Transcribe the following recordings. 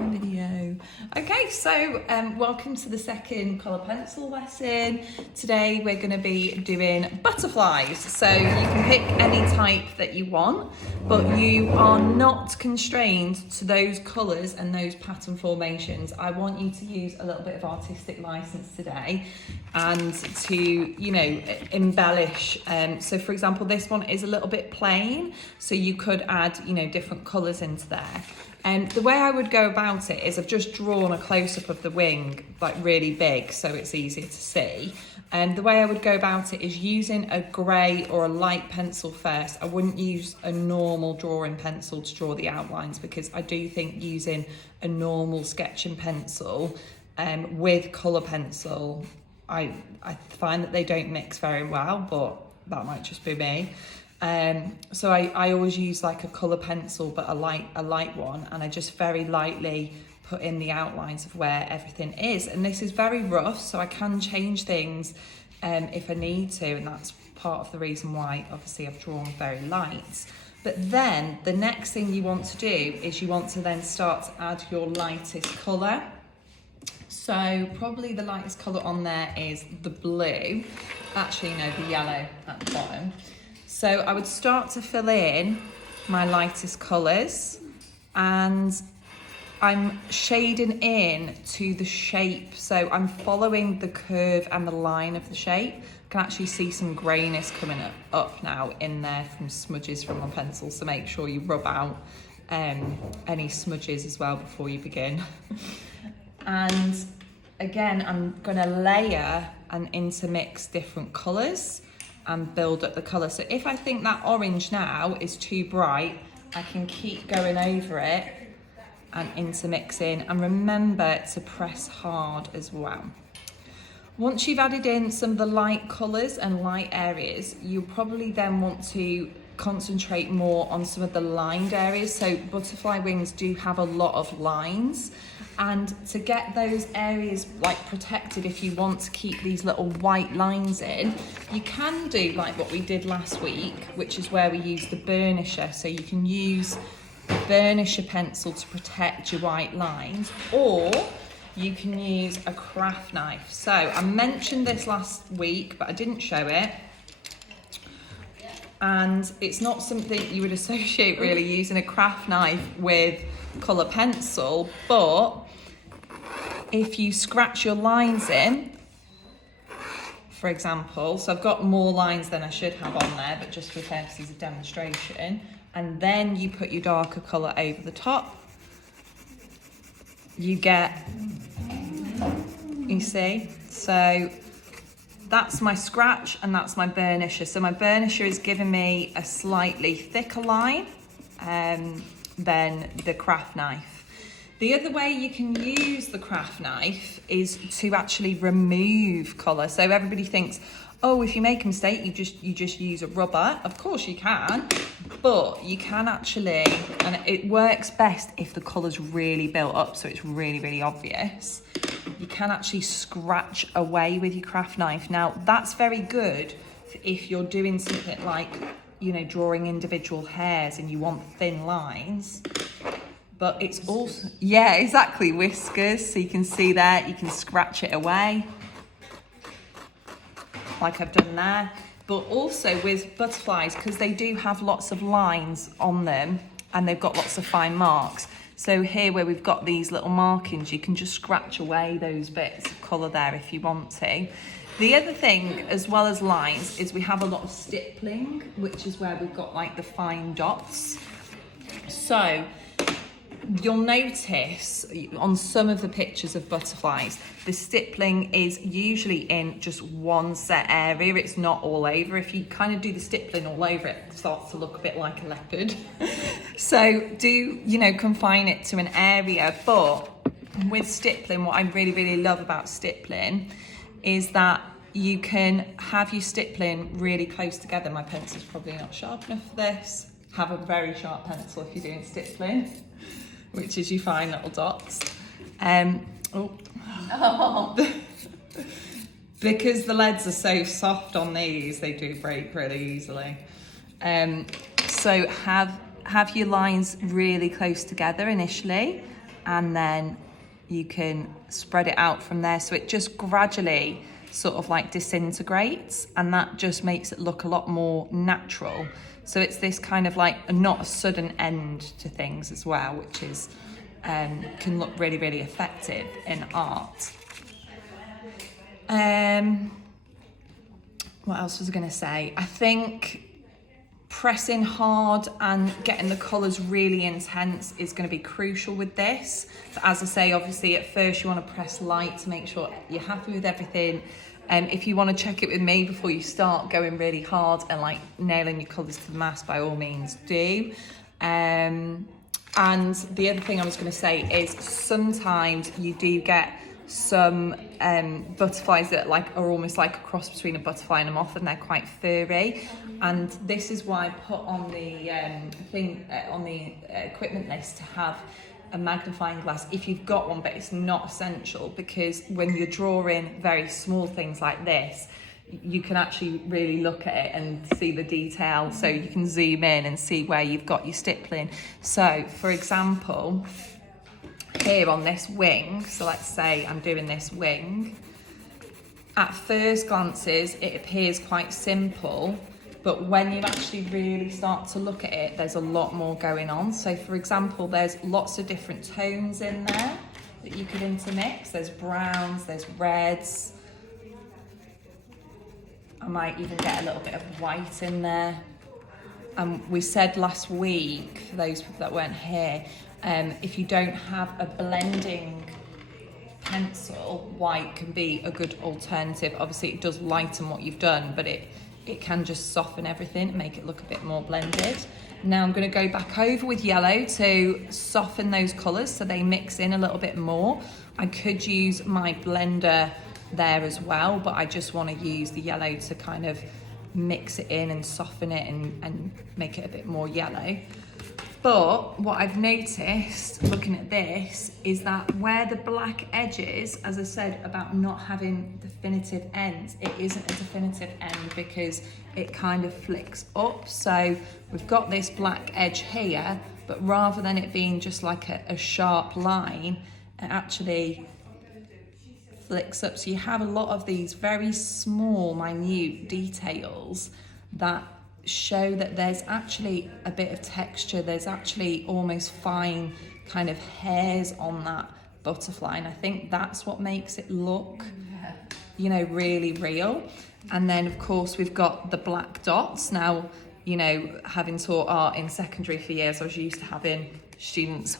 my video. Okay, so welcome to the second colour pencil lesson. Today we're going to be doing butterflies. So you can pick any type that you want, but you are not constrained to those colours and those pattern formations. I want you to use a little bit of artistic license today and to, you know, embellish. So for example, this one is a little bit plain, so you could add, you know, different colours into there. And the way I would go about it is I've just drawn a close-up of the wing, like really big, so it's easier to see. And the way I would go about it is using a grey or a light pencil first. I wouldn't use a normal drawing pencil to draw the outlines, because I do think using a normal sketching pencil with colour pencil, I find that they don't mix very well, but that might just be me. So I always use like a colour pencil, but a light one, and I just very lightly put in the outlines of where everything is. And this is very rough, so I can change things if I need to, and that's part of the reason why obviously I've drawn very light. But then the next thing you want to do is you want to then start to add your lightest colour. So probably the lightest colour on there is the blue. Actually, no, the yellow at the bottom. So I would start to fill in my lightest colours, and I'm shading in to the shape. So I'm following the curve and the line of the shape. I can actually see some greyness coming up now in there from smudges from my pencil. So make sure you rub out any smudges as well before you begin. And again, I'm gonna layer and intermix different colours and build up the colour. So if I think that orange now is too bright, I can keep going over it and intermixing, and remember to press hard as well. Once you've added in some of the light colours and light areas, you'll probably then want to concentrate more on some of the lined areas. So butterfly wings do have a lot of lines, and to get those areas like protected, if you want to keep these little white lines in, you can do like what we did last week, which is where we use the burnisher. So you can use the burnisher pencil to protect your white lines, or you can use a craft knife. So I mentioned this last week, but I didn't show it. And it's not something you would associate really, using a craft knife with colour pencil, but if you scratch your lines in, for example, so I've got more lines than I should have on there, but just for purposes of demonstration, and then you put your darker colour over the top, you get, you see, so that's my scratch and that's my burnisher. So my burnisher is giving me a slightly thicker line than the craft knife. The other way you can use the craft knife is to actually remove colour. So everybody thinks, oh, if you make a mistake, you just use a rubber. Of course you can, but you can actually, and it works best if the colour's really built up, so it's really, really obvious. You can actually scratch away with your craft knife. Now, that's very good if you're doing something like, you know, drawing individual hairs and you want thin lines. But it's also, yeah, exactly, whiskers. So you can see there, you can scratch it away, like I've done there. But also with butterflies, because they do have lots of lines on them and they've got lots of fine marks. So here where we've got these little markings, you can just scratch away those bits of colour there if you want to. The other thing, as well as lines, is we have a lot of stippling, which is where we've got like the fine dots. So you'll notice on some of the pictures of butterflies, the stippling is usually in just one set area. It's not all over. If you kind of do the stippling all over, it starts to look a bit like a leopard. So do, you know, confine it to an area. But with stippling, what I really, really love about stippling is that you can have your stippling really close together. My pencil's probably not sharp enough for this. Have a very sharp pencil if you're doing stippling, which is your fine little dots. Because the leads are so soft on these, they do break really easily. So have your lines really close together initially, and then you can spread it out from there. So it just gradually sort of like disintegrates, and that just makes it look a lot more natural. So it's this kind of like not a sudden end to things as well, which is can look really, really effective in art. What else was I going to say? I think pressing hard and getting the colours really intense is going to be crucial with this. But as I say, obviously at first you want to press light to make sure you're happy with everything. If you want to check it with me before you start going really hard and like nailing your colours to the mast, by all means do. And the other thing I was going to say is sometimes you do get some butterflies that like are almost like a cross between a butterfly and a moth, and they're quite furry. And this is why I put on the equipment list to have a magnifying glass if you've got one, but it's not essential, because when you're drawing very small things like this, you can actually really look at it and see the detail. So you can zoom in and see where you've got your stippling. So for example, here on this wing, so let's say I'm doing this wing, at first glances it appears quite simple, but when you actually really start to look at it, there's a lot more going on. So for example, there's lots of different tones in there that you could intermix. There's browns, there's reds. I might even get a little bit of white in there. We said last week, for those people that weren't here, if you don't have a blending pencil, white can be a good alternative. Obviously it does lighten what you've done, but it can just soften everything and make it look a bit more blended. Now I'm going to go back over with yellow to soften those colours so they mix in a little bit more. I could use my blender there as well, but I just want to use the yellow to kind of mix it in and soften it and make it a bit more yellow. But what I've noticed looking at this is that where the black edges, as I said about not having definitive ends, it isn't a definitive end because it kind of flicks up. So we've got this black edge here, but rather than it being just like a sharp line, it actually flicks up. So you have a lot of these very small, minute details that show that there's actually a bit of texture. There's actually almost fine kind of hairs on that butterfly, and I think that's what makes it look, you know, really real. And then of course we've got the black dots. Now, you know, having taught art in secondary for years, I was used to having students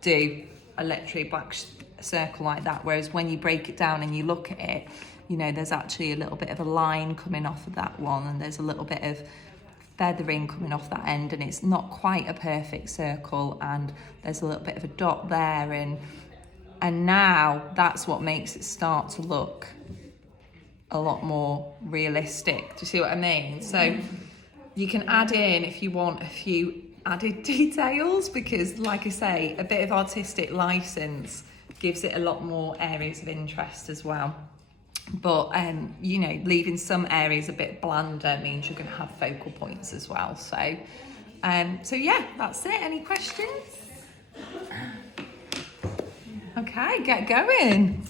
do a literally black circle like that, whereas when you break it down and you look at it, you know, there's actually a little bit of a line coming off of that one, and there's a little bit of feathering coming off that end, and it's not quite a perfect circle, and there's a little bit of a dot there, and now that's what makes it start to look a lot more realistic. Do you see what I mean? So you can add in, if you want, a few added details, because like I say, a bit of artistic license gives it a lot more areas of interest as well. But you know, leaving some areas a bit blander means you're going to have focal points as well. So yeah, that's it. Any questions? Okay, get going.